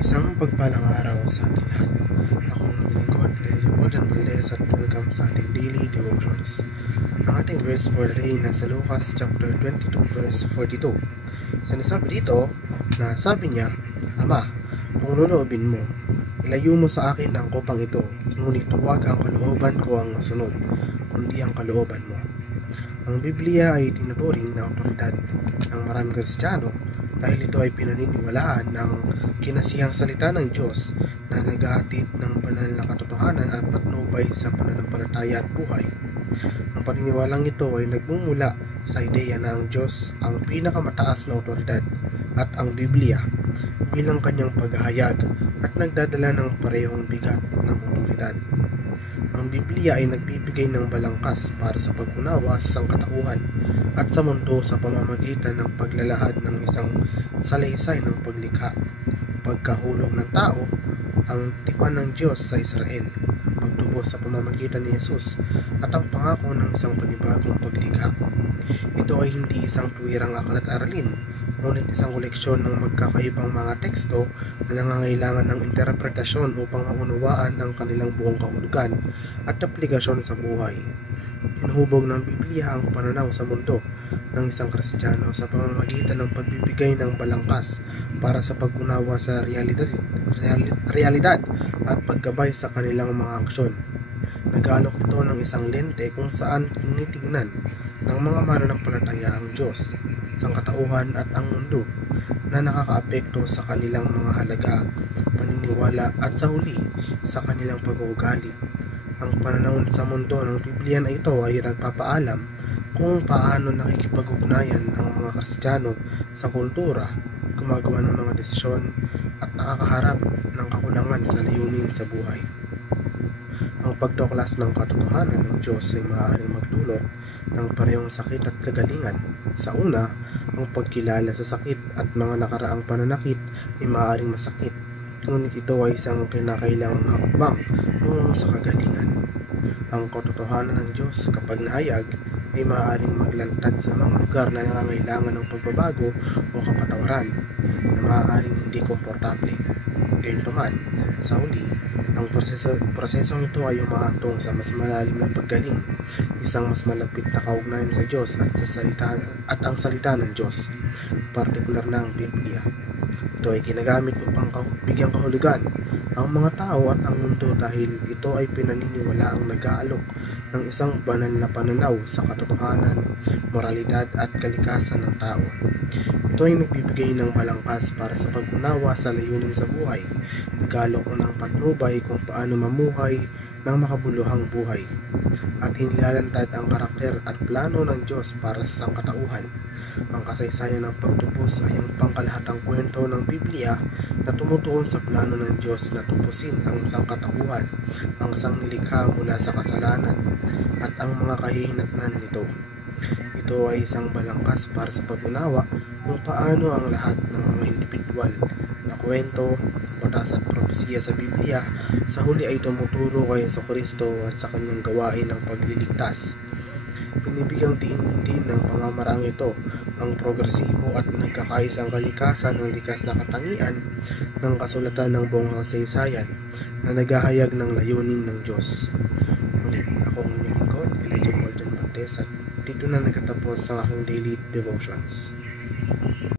Isang pagpalang araw sa ating lahat. Ako ang lingkod, Jan Valdez, at welcome sa ating daily devotions. Ang ating verse for today nasa Lucas chapter 22 verse 42. Sinasabi dito na sabi niya, "Ama, kung loloobin mo, ilayo mo sa akin ang kopang ito, ngunit huwag ang kalooban ko ang masunod, kundi ang kalooban mo." Ang Biblia ay tinuturing na otoridad ng maraming Kristiyano dahil ito ay pinaniniwalaan ng kinasihang salita ng Diyos na naghahatid ng banal na katotohanan at patnubay sa pananampalataya at buhay. Ang paniniwalang ito ay nagmumula sa ideya na ang Diyos ang pinakamataas na otoridad at ang Biblia bilang kanyang paghahayag at nagdadala ng parehong bigat ng otoridad. Ang Biblia ay nagbibigay ng balangkas para sa pag-unawa sa sangkatauhan at sa mundo sa pamamagitan ng paglalahad ng isang salaysay ng paglikha, pagkahulog ng tao, ang tipan ng Diyos sa Israel, pagtubos sa pamamagitan ni Jesus, at ang pangako ng isang panibagong paglikha. Ito ay hindi isang tuwirang aklat aralin, ngunit isang koleksyon ng magkakaibang mga teksto na nangangailangan ng interpretasyon upang maunawaan ang kanilang buong kahulugan at aplikasyon sa buhay. Hinuhubog ng Biblia ang pananaw sa mundo ng isang Kristiyano sa pamamagitan ng pagbibigay ng balangkas para sa pag-unawa sa realidad at paggabay sa kanilang mga aksyon. Nag-aalok ito ng isang lente kung saan tinitignan ng mga mananampalataya ang Diyos, sangkatauhan at ang mundo na nakakaapekto sa kanilang mga halaga, paniniwala at sa huli sa kanilang pag-uugali. Ang pananaw sa mundo ng Biblia na ito ay nagpapaalam kung paano nakikipag-ugnayan ang mga Kristiyano sa kultura, gumagawa ng mga desisyon at nakakaharap ng kakulangan sa layunin sa buhay. Ang pagtuklas ng katotohanan ng Diyos ay maaaring magdulot ng parehong sakit at kagalingan. Sa una, ang pagkilala sa sakit at mga nakaraang pananakit ay maaaring masakit, ngunit ito ay isang kinakailangang hakbang tungo sa kagalingan. Ang katotohanan ng Diyos kapag nahayag ay maaaring maglantad sa mga lugar na nangangailangan ng pagbabago o kapatawaran na maaaring hindi komportable. Gayunpaman, sa huli, ang prosesong ito ay umahantong sa mas malalim na paggaling, isang mas malapit na kaugnayan sa Diyos at ang salita ng Diyos, partikular na ang Biblia. Ito ay ginagamit upang bigyang kahulugan ang mga tao at ang mundo dahil ito ay pinaniniwala ang nag-aalok ng isang banal na pananaw sa katotohanan, moralidad at kalikasan ng tao. Ito ay nagbibigay ng balangkas para sa pag-unawa sa layunin sa buhay, nag-aalok ng patnubay kung paano mamuhay ng makabuluhang buhay, at inilalantad ang karakter at plano ng Diyos para sa sangkatauhan. Ang kasaysayan ng pagtubos ay ang pangkalahatang kwento ng Biblia na tumutuon sa plano ng Diyos na tubusin ang sangkatauhan, ang sangnilikha mula sa kasalanan at ang mga kahihinatnan nito. Ito ay isang balangkas para sa pag-unawa kung paano ang lahat ng mga individual na kwento, batas at propesiya sa Biblia sa huli ay tumuturo kay Jesucristo at sa kanyang gawain ng pagliligtas. Binibigyang diin din ng pamamaraang ito ang progresibo at nagkakaisang kalikasan ng likas na katangian ng kasulatan ng buong kasaysayan na naghahayag ng layunin ng Diyos. Muli, ako ang inyong lingkod, Jan Valdez, at dito na nagtatapos ang aking daily devotions.